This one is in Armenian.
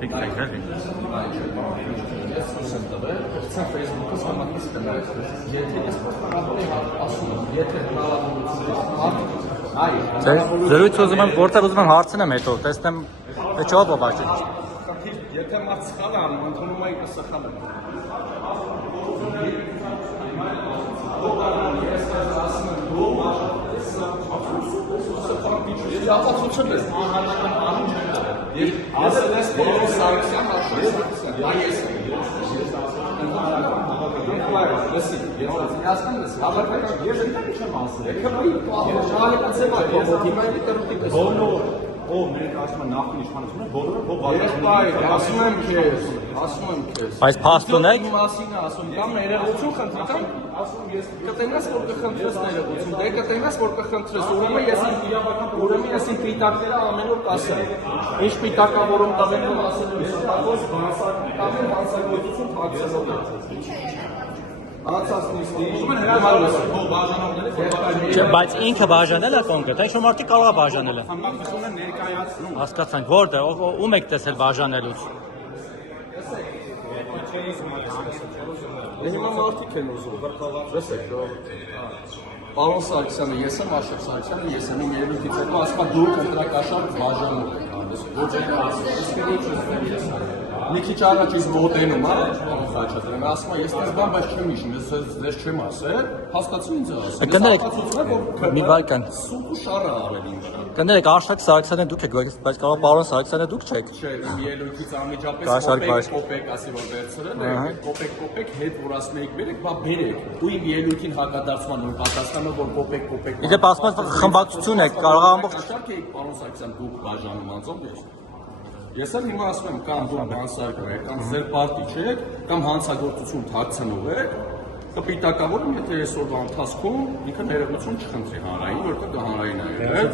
Տիկ-տիկ էլի։ Ես ցույց եմ տվել, ցա Facebook-ը համակից կնայես։ Եթե ես փոխանցի ասում եմ, եթե հնարավորություն Զրույց ուզում եմ, որտեղ ուզում եմ հարցնեմ հետո, տեսնեմ չո բաբաճի։ եթե մարդ սխալ է անում, ընդունում է սխալ է։ Ես ասում եմ, դու ես ապացուցել եմ անհաշտական Ես ես բոլոր Սարգսյան Սարգսյան այս Բայց փաստուն եք մասին ասում կամ ներողություն խնդրեմ ասում ես կտենաս որ կխնդրես ներողություն դե կտենաս որ կխնդրես ուրեմն ես իմ պիտակները ամեն օր կասեմ ինչ պիտակավորում տվելու ասելու ես հաղոս հանցագործություն փակցելով Անցած նիստի ուզում են հրաժարվել հող բաժանողները բայց ինքը բաժանել է կոնկրետ, այն շո մարդիկ կարող է բաժանել է։ Համակցությունը ներկայացնում Հասկացանք, որտեղ ում եք տեսել բաժանելուց։ Հիմա մարդիկ են ուզում լսեք Պարոն Սարգսյանը ես եմ Աշոտ Սարգսյանը ես եմ երևույթից հետո ասում եմ դու կտրակաշար բաժանում եք Մի քիչ առաջ ես մոտենում խաչատրեմ, ասում եմ ես դες բան բայց չեմ հիշում, ես դες չեմ ասել, հասկացու ինձ ասում։ Կներեք, մի վայրկյան։ Սուտ ու շարը արել ինձ։ Կներեք, Աշոտ Սարգսյանը դուք եք, բայց կարող պարոն Սարգսյանը դուք չեք։ Չէ, իմ ելույթից անմիջապես կոպեկ ասի որ վերցրել եք, կոպեկ հետ որ ասում եք բերեք, բա բերեք։ Ու իմ ելույթին հակադարձման որ պատասխանը որ կոպեկ։ Իսկ ասում եք խմբակցություն եք, կարող է ամբողջ Շարք եք պարոն Սարգսյան դուք բաժանում անձամբ ես։ Ես էլ հիմա ասում եմ կամ դու բանսարկներ եք, կամ ձեր պարտի չեք, կամ հանցագործություն թաքցնող եք, կպիտակավորում, եթե այսօրվա ընթացքում ինքը ներողություն չխնդրի հանրային, որտեղ հանրային է եղել։